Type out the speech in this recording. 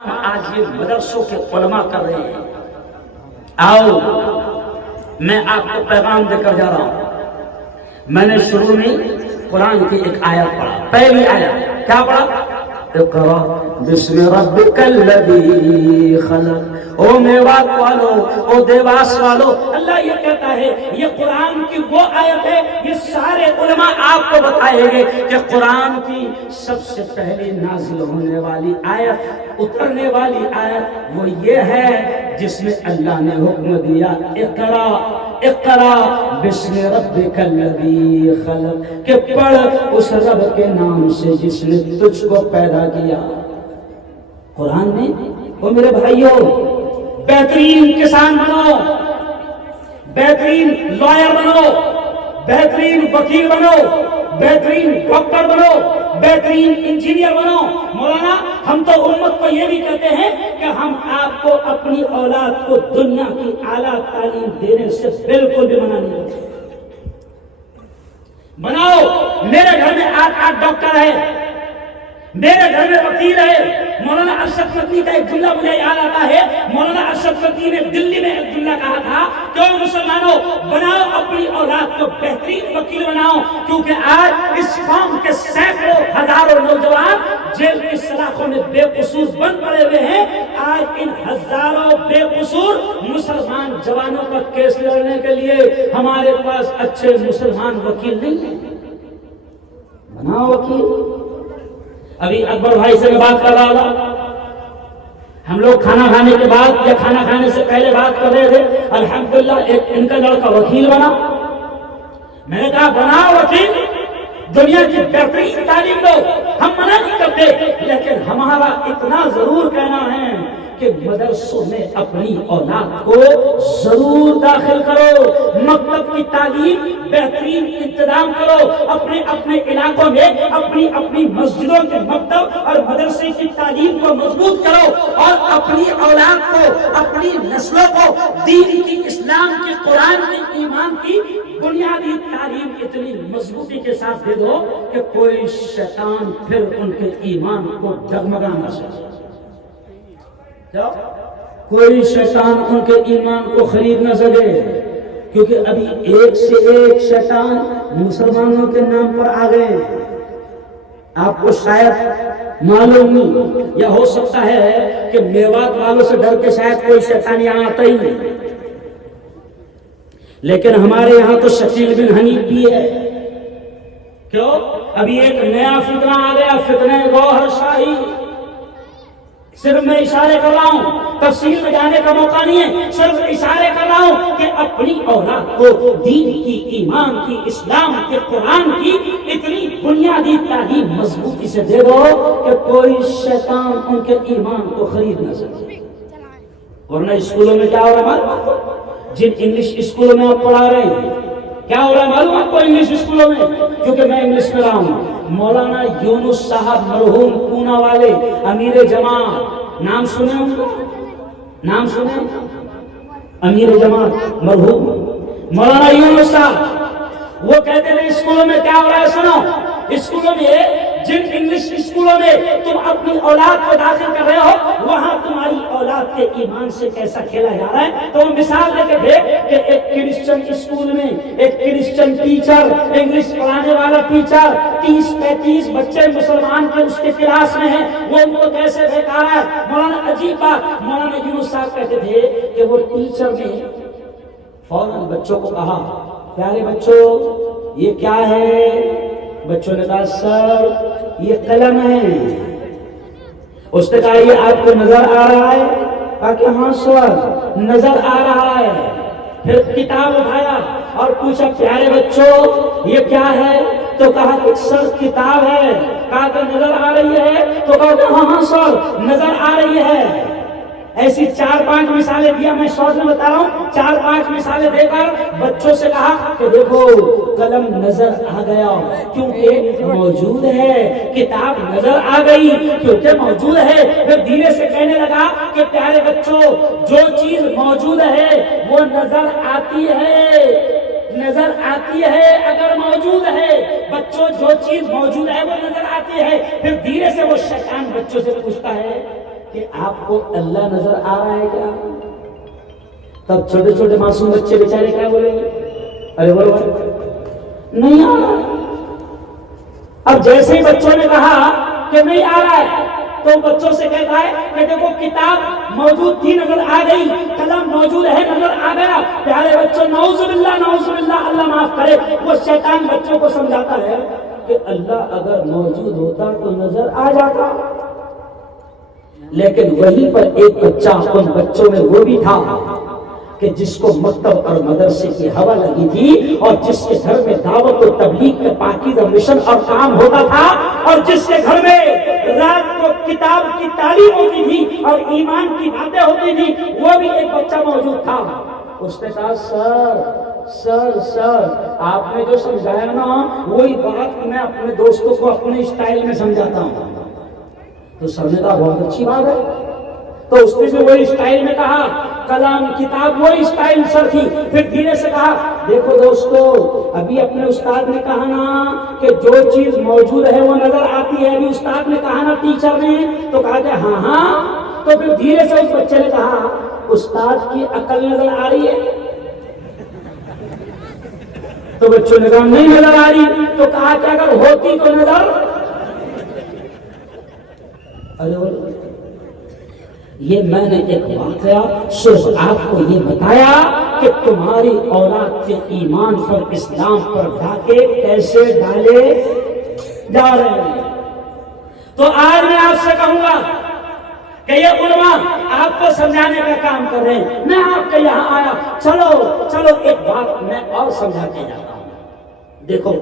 آج یہ مدرسوں کے علماء کر رہے ہیں. آؤ میں آپ کو پیغام دے کر جا رہا ہوں. میں نے شروع میں قرآن کی ایک آیت پڑھا. پہلی آیت کیا پڑھا؟ اقرا بسم ربک الذی خلق. او میوات والو، او دیواس والو، اللہ یہ کہتا ہے، یہ قرآن کی وہ آیت ہے. یہ سارے علماء آپ کو بتائیں گے کہ قرآن کی سب سے پہلی نازل ہونے والی آیت، اترنے والی آیت وہ یہ ہے جس میں اللہ نے حکم دیا اقرا اقرا بسم ربک الذی خلق، کہ پڑھ اس رب کے نام سے جس نے تجھ کو پیدا کیا. قرآن میں وہ میرے بھائیوں بہترین کسان بنو، بہترین لائر بنو، بہترین وکیل بنو، بہترین ڈاکٹر بنو، بہترین انجینئر بنو. مولانا ہم تو امت کو یہ بھی کہتے ہیں کہ ہم آپ کو اپنی اولاد کو دنیا کی اعلیٰ تعلیم دینے سے بالکل بھی منع نہیں کرتے. بناؤ. میرے گھر میں 8 ڈاکٹر ہے، میرے گھر میں وکیل ہے. مولانا ارشد مدنی کا ایک جملہ مجھے یاد آتا ہے. مولانا ارشد مدنی نے دلی میں ایک جملہ کہا تھا کہ مسلمانوں بناؤ اپنی اولاد کو بہترین وکیل بناؤ، کیونکہ آج اس قوم کے سینکڑوں ہزاروں نوجوان جیل کی سلاخوں میں بے قصور بند پڑے ہوئے ہیں. آج ان ہزاروں بے قصور مسلمان جوانوں کا کیس لڑنے کے لیے ہمارے پاس اچھے مسلمان وکیل نہیں ہیں. بناؤ وکیل. ابھی اکبر بھائی سے میں بات کر رہا تھا. ہم لوگ کھانا کھانے کے بعد یا کھانا کھانے سے پہلے بات کر رہے تھے. الحمدللہ ایک ان کا لڑکا وکیل بنا. میں نے کہا بناؤ وکیل، دنیا کی بہترین تعلیم دو، ہم منع نہیں کرتے، لیکن ہمارا اتنا ضرور کہنا ہے کہ مدرسوں میں اپنی اولاد کو ضرور داخل کرو. مکتب کی تعلیم بہترین انتظام کرو. اپنے اپنے علاقوں میں اپنی مسجدوں کے مکتب اور مدرسے کی تعلیم کو مضبوط کرو، اور اپنی اولاد کو، اپنی نسلوں کو دین کی، اسلام کی، قرآن کی، ایمان کی بنیادی تعلیم اتنی مضبوطی کے ساتھ دے دو کہ کوئی شیطان پھر ان کے ایمان کو ڈگمگا نہ سکے. کوئی شیطان ان کے ایمان کو خرید نہ سکے، کیونکہ ابھی ایک سے ایک شیطان مسلمانوں کے نام پر آ گئے. آپ کو شاید معلوم نہیں، یا ہو سکتا ہے کہ میوات والوں سے ڈر کے شاید کوئی شیطان یہاں آتا ہی نہیں، لیکن ہمارے یہاں تو شکیل بن حنیف بھی ہے. کیوں؟ ابھی ایک نیا فتنہ آ گیا، فتنہ گوہر شاہی. صرف میں اشارے کر رہا ہوں، تفصیل میں جانے کا موقع نہیں ہے، صرف اشارے کر رہا ہوں کہ اپنی اولاد کو دین کی، ایمان کی، اسلام کے، قرآن کی اتنی بنیادی تعلیم مضبوطی سے دے دو کہ کوئی شیطان ان کے ایمان کو خرید نہ سکے. ورنہ اسکولوں میں کیا ہو رہا ہے؟ جن انگلش اسکولوں میں آپ پڑھا رہے ہیں کیا ہو رہا ہے معلوم آپ کو؟ انگلش اسکولوں میں، کیونکہ میں انگلش میں رہا ہوں، مولانا یونس صاحب مرحوم پونا والے امیر جماعت، نام سنے ہوں گے؟ نام سنے؟ امیر جماعت مرحوم مولانا یونس صاحب، وہ کہتے ہیں اسکولوں میں کیا ہو رہا ہے. سنو، اسکولوں میں جن انگلش اسکولوں میں تم اپنی اولاد کو داخل کر رہے ہو، وہاں تمہاری اولاد کے ایمان سے کیسا کھیلا جا رہا ہے. تو مثال دے کے دیکھ کہ ایک کرسچن اسکول میں ایک کرسچن ٹیچر، انگلش پڑھانے والا ٹیچر، 30-35 بچے مسلمان کے اس کے کلاس میں ہیں، وہ ان کو کیسے بہکا رہا ہے. مولانا عجیب بات، مولانا یونس صاحب کہتے تھے کہ وہ ٹیچر نے فوراً بچوں کو کہا، پیارے بچوں یہ کیا ہے؟ بچوں نے کہا سر یہ قلم ہے. اس نے کہا یہ آپ کو نظر آ رہا ہے؟ کہا کہ ہاں سر نظر آ رہا ہے. پھر کتاب اٹھایا اور پوچھا پیارے بچوں یہ کیا ہے؟ تو کہا کہ سر کتاب ہے. کہا کہ نظر آ رہی ہے؟ تو کہا کہ ہاں سر نظر آ رہی ہے. ایسی 4-5 مثالیں دیا، میں شارٹ میں بتا رہا ہوں. 4-5 مثالیں دے کر بچوں سے کہا کہ دیکھو قلم نظر آ گیا کیونکہ موجود ہے، کتاب نظر آ گئی کیونکہ موجود ہے. پھر دھیرے سے کہنے لگا کہ پیارے بچوں جو چیز موجود ہے وہ نظر آتی ہے، نظر آتی ہے اگر موجود ہے. بچوں جو چیز موجود ہے وہ نظر آتی ہے. پھر دھیرے سے وہ شیطان بچوں سے پوچھتا ہے کہ آپ کو اللہ نظر آ رہا ہے کیا؟ تب چھوٹے چھوٹے معصوم بچے بیچارے کیا بولیں گے؟ ارے بولو نہیں آ رہا۔ اب جیسے ہی بچوں نے کہا کہ نہیں آ رہا ہے تو بچوں سے کہتا ہے کہ دیکھو کتاب موجود تھی نظر آ گئی، قلم موجود ہے نظر آ گیا۔ پیارے بچوں نعوذ باللہ اللہ معاف کرے، وہ شیطان بچوں کو سمجھاتا ہے کہ اللہ اگر موجود ہوتا تو نظر آ جاتا، لیکن وہیں پر ایک بچہ ان بچوں میں وہ بھی تھا کہ جس کو مکتب اور مدرسے کی ہوا لگی تھی، اور جس کے گھر میں دعوت و تبلیغ کا پاکیزہ مشن اور کام ہوتا تھا، اور جس کے گھر میں رات کو کتاب کی تعلیم ہوتی تھی اور ایمان کی باتیں ہوتی تھی، وہ بھی ایک بچہ موجود تھا۔ اس نے کہا سر آپ نے جو سمجھایا نا وہی بات میں اپنے دوستوں کو اپنے اسٹائل میں سمجھاتا ہوں۔ تو سر نے کہا بہت اچھی بات ہے۔ تو اس نے بھی وہی اسٹائل میں کہا، کلام کتاب وہی اسٹائل سر تھی۔ پھر دھیرے سے کہا دیکھو دوستو، ابھی اپنے استاد نے کہا نا کہ جو چیز موجود ہے وہ نظر آتی ہے، ابھی استاد نے کہا نا ٹیچر نے، تو کہا کہ ہاں۔ تو پھر دھیرے سے اس بچے نے کہا استاد کی عقل نظر آ رہی ہے؟ تو بچوں نے کہا نہیں نظر آ رہی۔ تو کہا کہ اگر ہوتی تو نظر، یہ میں نے ایک واقعہ صرف آپ کو یہ بتایا کہ تمہاری اولاد کے ایمان پر، اسلام پر ڈاکے کیسے ڈالے جا رہے ہیں۔ تو آج میں آپ سے کہوں گا کہ یہ علماء آپ کو سمجھانے کا کام کر رہے ہیں، میں آپ کے یہاں آیا، چلو ایک بات میں اور سمجھا کے جاتا ہوں۔ دیکھو